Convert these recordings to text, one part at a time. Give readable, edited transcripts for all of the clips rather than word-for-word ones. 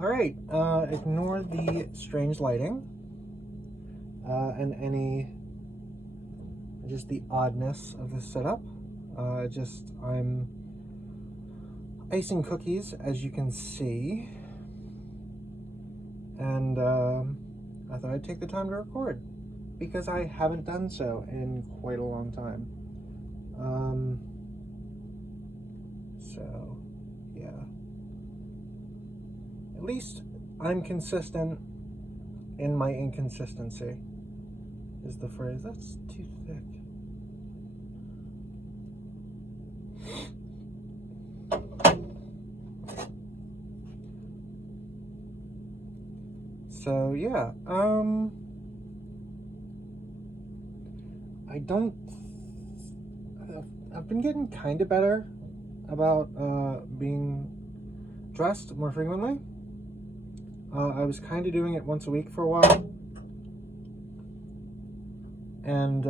Alright, ignore the strange lighting and just the oddness of this setup. I'm icing cookies, as you can see, and I thought I'd take the time to record because I haven't done so in quite a long time. So, yeah. At least I'm consistent in my inconsistency, is the phrase. That's too thick. So, yeah, I've been getting kind of better about being dressed more frequently. I was kind of doing it once a week for a while, and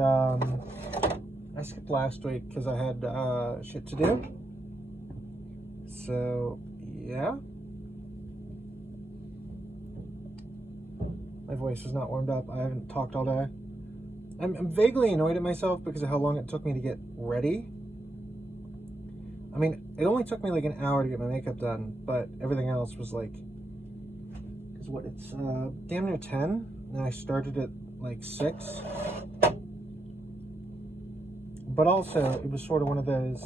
I skipped last week because I had shit to do. So, yeah. My voice is not warmed up. I haven't talked all day. I'm vaguely annoyed at myself because of how long it took me to get ready. I mean, it only took me like an hour to get my makeup done, but everything else was like, because what, it's damn near 10, and I started at like 6. But also, it was sort of one of those,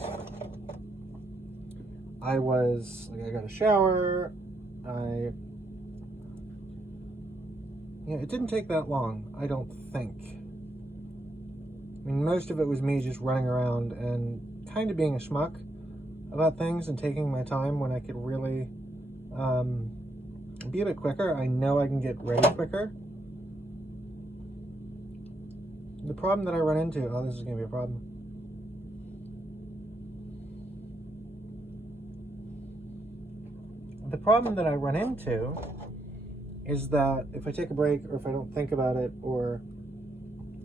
I got a shower, it didn't take that long, I don't think. I mean, most of it was me just running around and kind of being a schmuck about things and taking my time when I could really be a bit quicker. I know I can get ready quicker. The problem that I run into, this is going to be a problem. The problem that I run into is that if I take a break, or if I don't think about it, or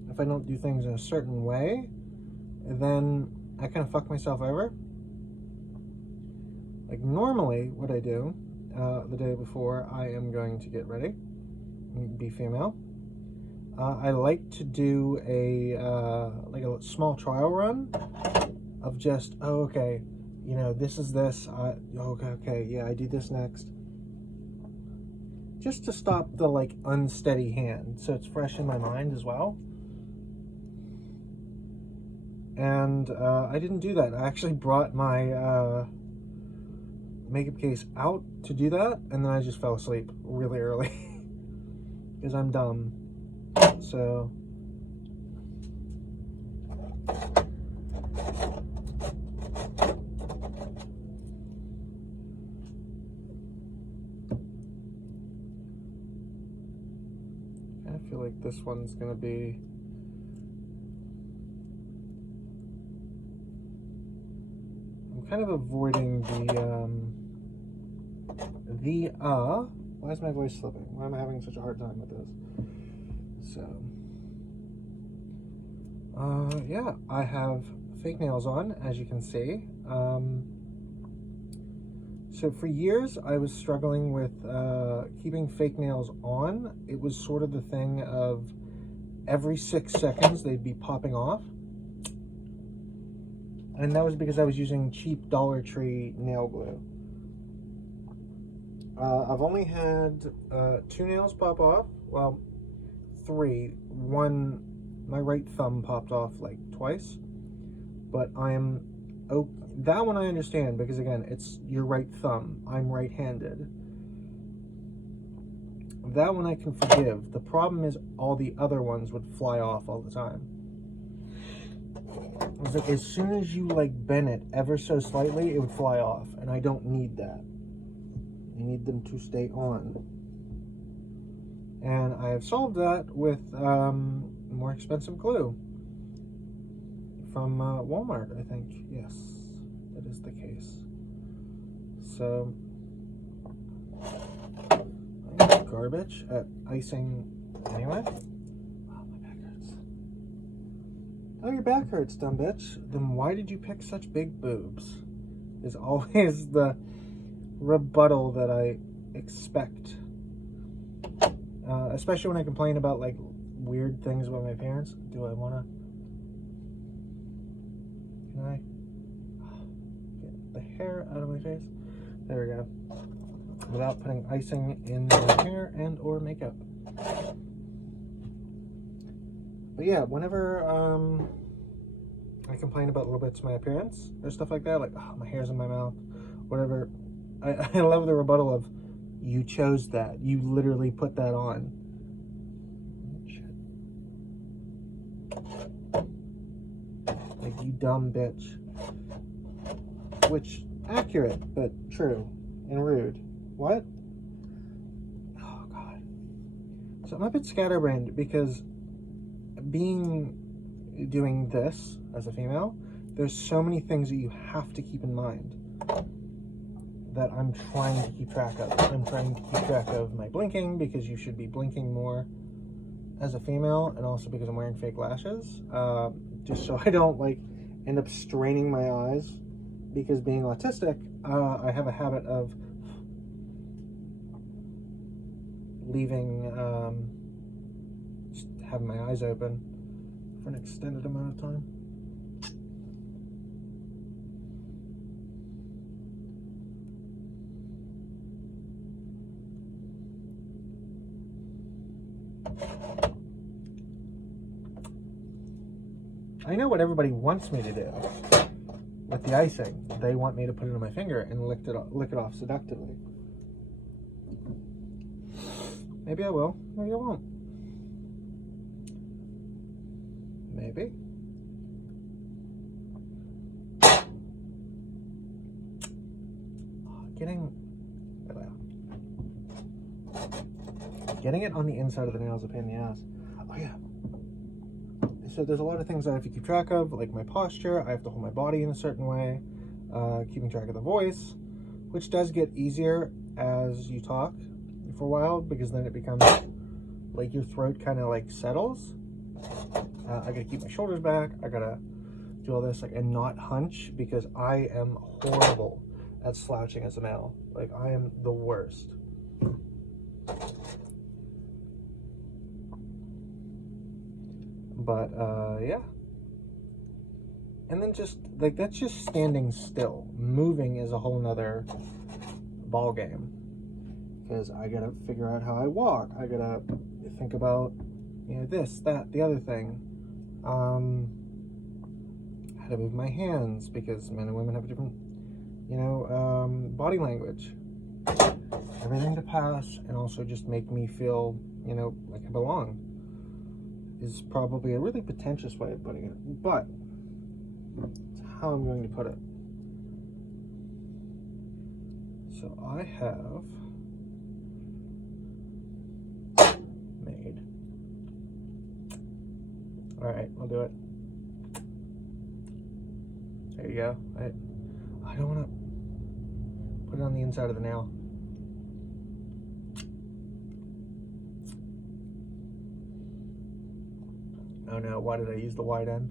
if I don't do things in a certain way, then I kind of fuck myself over. Like, normally what I do the day before I am going to get ready, be female, I like to do a small trial run of just, okay, this is this, okay, yeah, I do this next, just to stop the like unsteady hand, so it's fresh in my mind as well. And I didn't do that. I actually brought my makeup case out to do that, and then I just fell asleep really early because I'm dumb. So I feel like this one's gonna be kind of avoiding why is my voice slipping? Why am I having such a hard time with this? So, yeah, I have fake nails on, as you can see. So for years, I was struggling with keeping fake nails on. It was sort of the thing of every 6 seconds, they'd be popping off. And that was because I was using cheap Dollar Tree nail glue. I've only had 2 nails pop off. Well, 3. One, my right thumb popped off like twice. But that one I understand because, again, it's your right thumb. I'm right-handed. That one I can forgive. The problem is all the other ones would fly off all the time. Like, as soon as you like bend it ever so slightly, it would fly off, and I don't need that. I need them to stay on. And I have solved that with more expensive glue from Walmart, I think. Yes, that is the case. So, I'm garbage at icing anyway. Oh, your back hurts, dumb bitch. Then why did you pick such big boobs? Is always the rebuttal that I expect. Especially when I complain about like weird things about my parents. Do I wanna? Can I get the hair out of my face? There we go. Without putting icing in my hair and or makeup. But yeah, whenever I complain about little bits of my appearance or stuff like that, like, oh, my hair's in my mouth, whatever, I love the rebuttal of, you chose that. You literally put that on. Shit. Like, you dumb bitch. Which, accurate, but true and rude. What? Oh, God. So I'm a bit scatterbrained because doing this as a female, there's so many things that you have to keep in mind that I'm trying to keep track of. I'm trying to keep track of my blinking, because you should be blinking more as a female, and also because I'm wearing fake lashes, just so I don't like end up straining my eyes, because being autistic, I have a habit of leaving, just having my eyes open for an extended amount of time. I know what everybody wants me to do with the icing. They want me to put it on my finger and lick it off seductively. Maybe I will. Maybe I won't. Maybe. Getting it on the inside of the nail is a pain in the ass. Oh yeah. So there's a lot of things I have to keep track of, like my posture. I have to hold my body in a certain way, keeping track of the voice, which does get easier as you talk for a while, because then it becomes like your throat kind of like settles. I gotta keep my shoulders back. I gotta do all this, like, and not hunch, because I am horrible at slouching as a male. Like, I am the worst. But yeah. And then just like, that's just standing still. Moving is a whole nother ball game, because I gotta figure out how I walk. I gotta think about, you know, this, that, the other thing. How to move my hands, because men and women have a different, you know, body language. Everything to pass and also just make me feel, you know, like I belong, is probably a really pretentious way of putting it, but it's how I'm going to put it. So I have made. All right, I'll do it. There you go. I don't want to put it on the inside of the nail. Oh no, why did I use the wide end?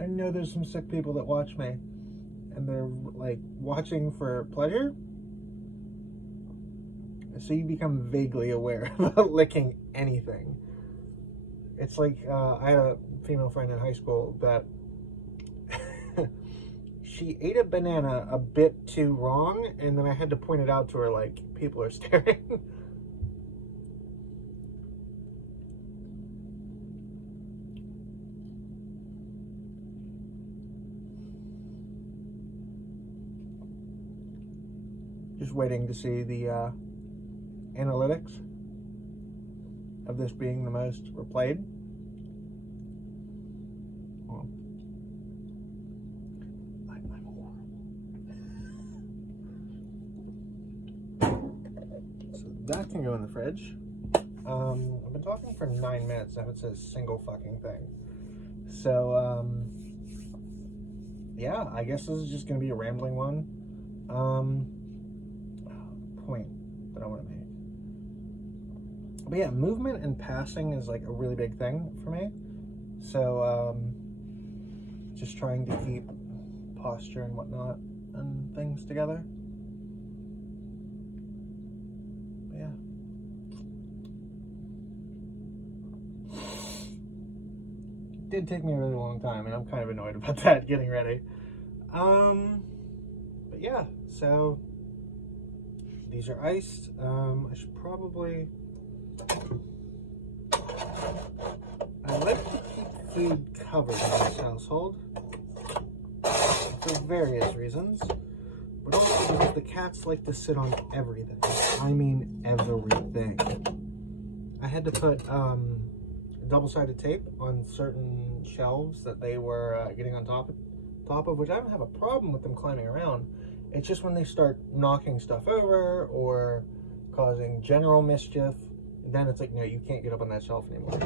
I know there's some sick people that watch me, and they're like watching for pleasure. So you become vaguely aware about licking anything. It's like, I had a female friend in high school that she ate a banana a bit too wrong, and then I had to point it out to her, like, people are staring. Just waiting to see the analytics of this being the most replayed. I'm horrible. So that can go in the fridge. I've been talking for 9 minutes. I haven't said a single fucking thing. So, yeah, I guess this is just going to be a rambling one. Point that I want to make. But yeah, movement and passing is like a really big thing for me. So, just trying to keep posture and whatnot and things together. But yeah. It did take me a really long time, and I'm kind of annoyed about that, getting ready. But yeah, so these are iced. I should probably... I like to keep food covered in this household for various reasons, but also because the cats like to sit on everything. I mean everything. I had to put double-sided tape on certain shelves that they were getting on top of, which I don't have a problem with them climbing around. It's just when they start knocking stuff over or causing general mischief, then it's like, no, you can't get up on that shelf anymore.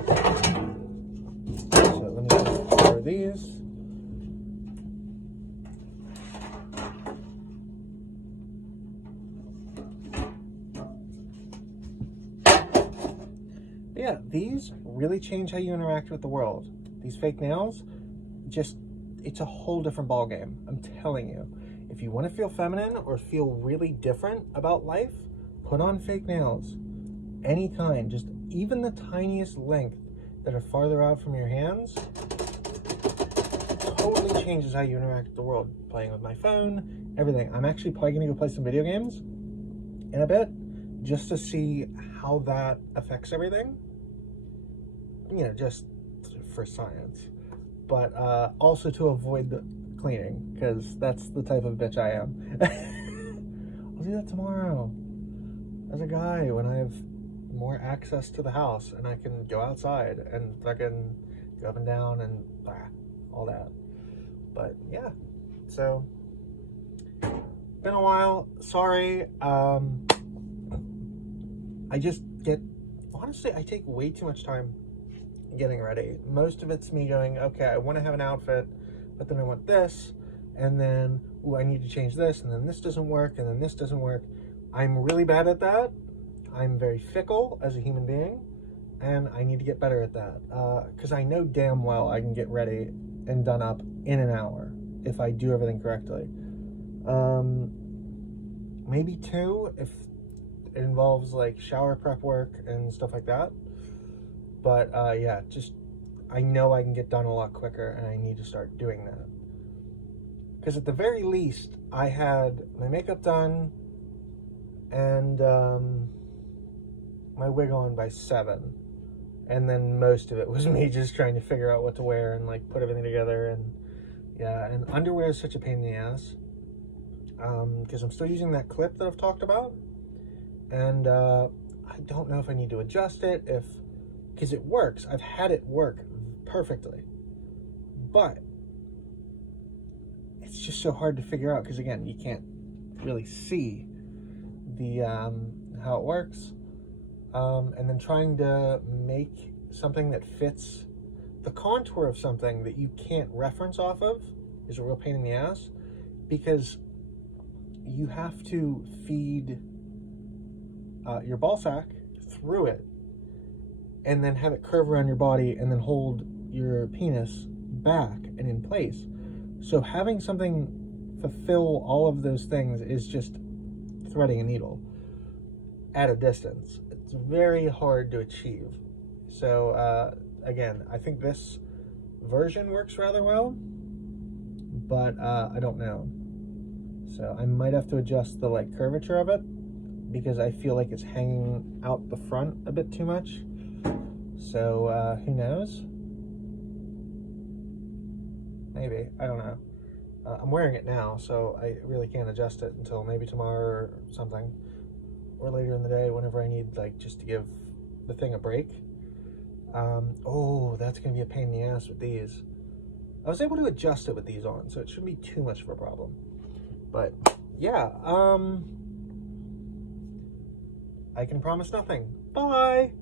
So let me just pour these. But yeah, these really change how you interact with the world. These fake nails, just, it's a whole different ball game. I'm telling you. If you want to feel feminine or feel really different about life, put on fake nails. Any kind, just even the tiniest length that are farther out from your hands, totally changes how you interact with the world. Playing with my phone, everything. I'm actually probably gonna go play some video games in a bit, just to see how that affects everything. You know, just for science. But also to avoid the cleaning, because that's the type of bitch I am. I'll do that tomorrow. As a guy, when I have more access to the house and I can go outside and fucking go up and down and all that. But yeah, so been a while. Sorry. I just get, honestly, I take way too much time getting ready. Most of it's me going, okay, I want to have an outfit, but then I want this, and then, ooh, I need to change this, and then this doesn't work, and then this doesn't work. I'm really bad at that. I'm very fickle as a human being, and I need to get better at that, because I know damn well I can get ready and done up in an hour if I do everything correctly. Maybe 2 if it involves like shower prep work and stuff like that. But yeah, just I know I can get done a lot quicker, and I need to start doing that. Because at the very least, I had my makeup done and my wig on by 7, and then most of it was me just trying to figure out what to wear and like put everything together. And yeah, and underwear is such a pain in the ass, because I'm still using that clip that I've talked about, and I don't know if I need to adjust it, because it works. I've had it work perfectly, but it's just so hard to figure out, because again, you can't really see the how it works. And then trying to make something that fits the contour of something that you can't reference off of is a real pain in the ass, because you have to feed your ball sack through it and then have it curve around your body and then hold your penis back and in place. So having something fulfill all of those things is just threading a needle at a distance. It's very hard to achieve. So again, I think this version works rather well, but I don't know. So I might have to adjust the like curvature of it, because I feel like it's hanging out the front a bit too much. So who knows? Maybe, I don't know. I'm wearing it now, so I really can't adjust it until maybe tomorrow or something, or later in the day, whenever I need like just to give the thing a break. Oh, that's gonna be a pain in the ass with these. I was able to adjust it with these on, so it shouldn't be too much of a problem. But yeah, I can promise nothing. Bye.